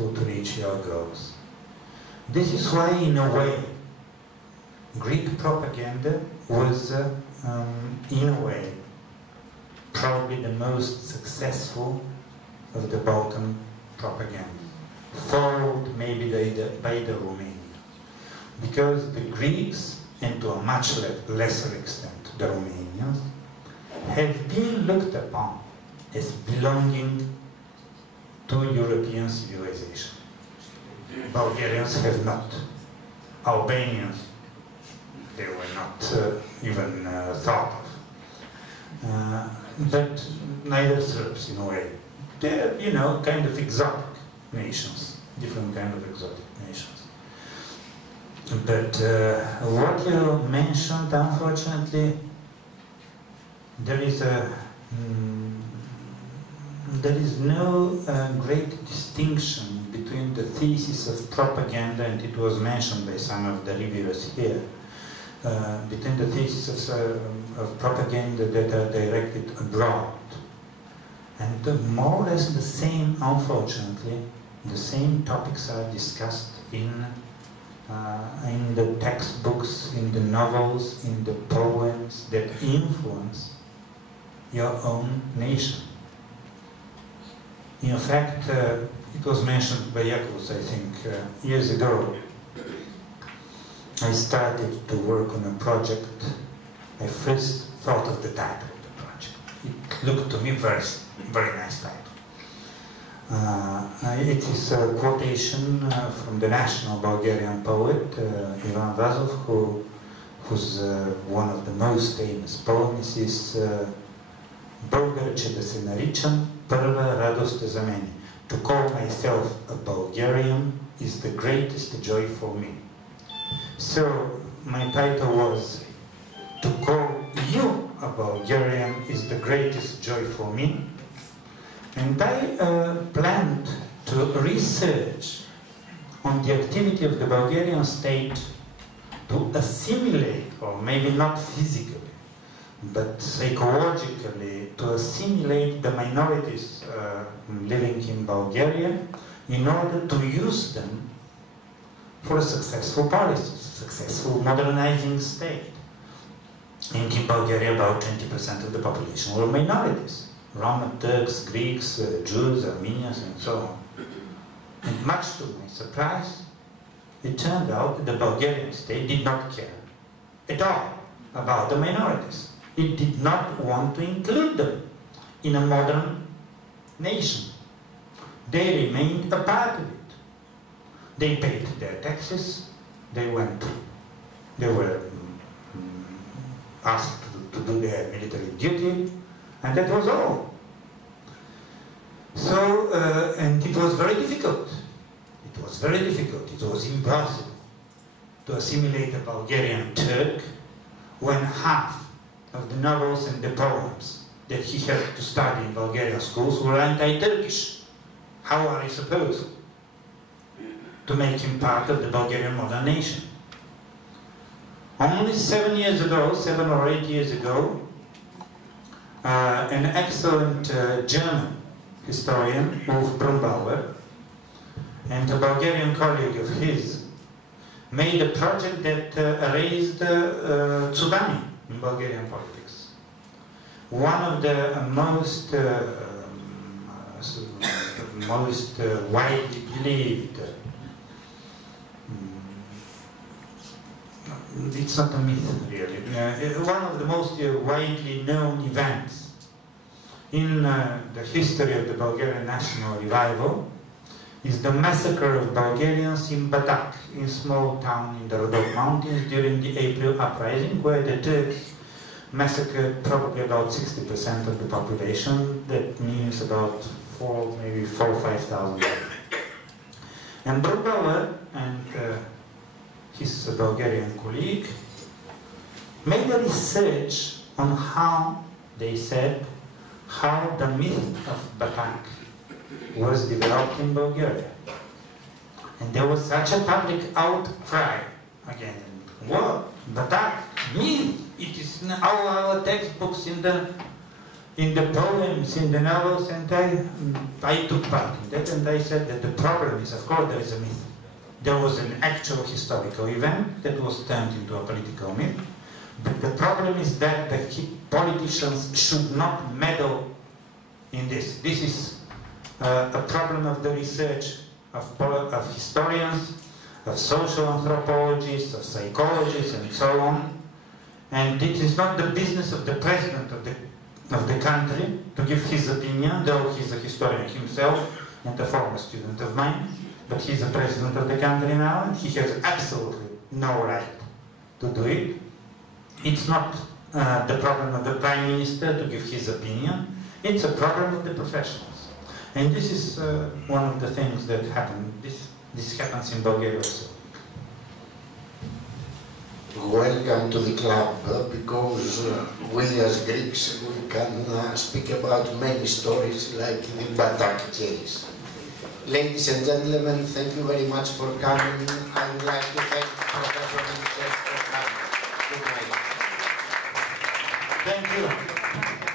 successful to reach your goals. This is why, in a way, Greek propaganda was, in a way, probably the most successful of the Balkan propaganda, followed maybe by the Romanian. Because the Greeks, and to a much lesser extent the Romanians, have been looked upon as belonging to European civilization. Bulgarians have not. Albanians, they were not even thought of. But neither Serbs, in a way. They're, you know, kind of exotic nations, different kind of exotic nations. But what you mentioned, unfortunately, there is no great distinction between the thesis of propaganda, and it was mentioned by some of the reviewers here, between the thesis of propaganda that are directed abroad. And more or less the same, unfortunately, the same topics are discussed in the textbooks, in the novels, in the poems that influence your own nation. In fact, it was mentioned by Yakovs, I think, years ago. I started to work on a project. I first thought of the title of the project. It looked to me very nice title. It is a quotation from the national Bulgarian poet, Ivan Vazov, whose one of the most famous poems is Българче да се наричам, първа радост за мен. To call myself a Bulgarian is the greatest joy for me. So my title was To call you a Bulgarian is the greatest joy for me. And I planned to research on the activity of the Bulgarian state to assimilate, or maybe not physically, but psychologically, to assimilate the minorities living in Bulgaria in order to use them for a successful policy, successful modernizing state. And in Bulgaria, about 20% of the population were minorities. Roma, Turks, Greeks, Jews, Armenians, and so on. And much to my surprise, it turned out that the Bulgarian state did not care at all about the minorities. It did not want to include them in a modern nation. They remained a part of it. They paid their taxes, they were asked to do their military duty, and that was all. So, and it was very difficult. It was very difficult. It was impossible to assimilate a Bulgarian Turk when half of the novels and the poems that he had to study in Bulgarian schools were anti-Turkish. How are you supposed to make him part of the Bulgarian modern nation? Only 7 or 8 years ago, an excellent German historian, Ulf Brumbauer, and a Bulgarian colleague of his made a project that raised tsunami in Bulgarian politics. One of the most widely believed, it's not a myth really, one of the most widely known events in the history of the Bulgarian national revival is the massacre of Bulgarians in Batak, in a small town in the Rhodop Mountains during the April uprising, where the Turks massacred probably about 60% of the population. That means about maybe 4,000 or 5,000. And Brumbauer and his Bulgarian colleague made a research on how, they said, how the myth of Batak was developed in Bulgaria. And there was such a public outcry again. What? Batak? Myth? It is in all our textbooks in in the poems, in the novels, and I took part in that, and I said that the problem is, of course, there is a myth. There was an actual historical event that was turned into a political myth, but the problem is that the politicians should not meddle in this. This is a problem of the research of historians, of social anthropologists, of psychologists, and so on. And it is not the business of the president of the country to give his opinion, though he's a historian himself and a former student of mine, but he's the president of the country now, and he has absolutely no right to do it. It's not the problem of the prime minister to give his opinion, it's a problem of the professionals. And this is one of the things that happen. This happens in Bulgaria also. Welcome to the club, because we as Greeks, we can speak about many stories like the Batak case. Ladies and gentlemen, thank you very much for coming. I would like to thank Professor Epikentro for coming. Good night. Thank you.